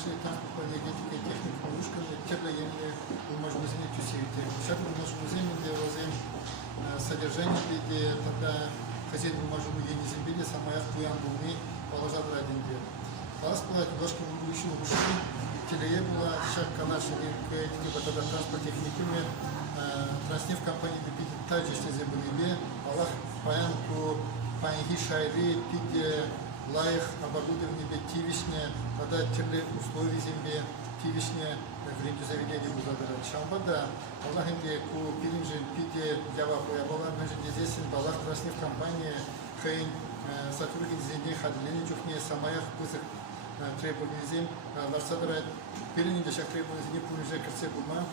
нашей транспортной энергетики техники ушками теплоемные умажмузыни тюсевите. Сейчас умажмузыни для возим содержание где тогда хозяин умажму я не зембили, самая хуян бумни положат ради день. Раз платить ложку будущего ушки телее была шагка нашей энергетики тогда транспорт техниками транснефть компании бипит также что забыли Аллах паянку паянги шайри пиде лайх оборудование тивишне тогда тепле условия земле тивишне гринду заведение бузадара шамбада Аллах инде ку пилинжин пиде ява хуя была между здесь Аллах транснефть компания хейн сотрудник земли хадлени чухне самаях пусых требования зем ларсадара пилинде шаг требования земли пунже кирсе бума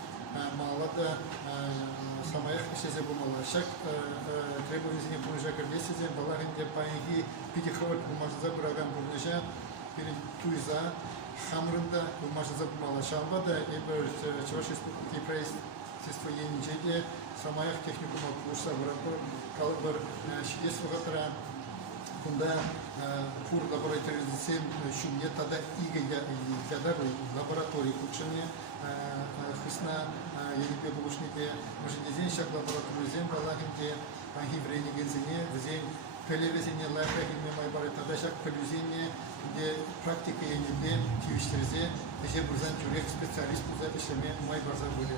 малада самаях исезе бумала шаг требования земли пунже кирдесе зем балах инде паинги пиде хават бумажда браган бумнежа пилин туиза хамрында бумажда бумала шамбада ибо чавашисту правительство енжеде самаях техникума курса брабар калбар шидес вагатара кунда фур лабораторизм шумне тогда ига ядар лаборатории кучане хисна елипе булушнике мажидезен шаг лабораторизм балагинте панхиврени гензине взен пелевезине лайфа химе майбары тогда шаг полюзине где практика енебе тивиштерзе еше бурзан тюрек специалист бузат ишеме майбарза были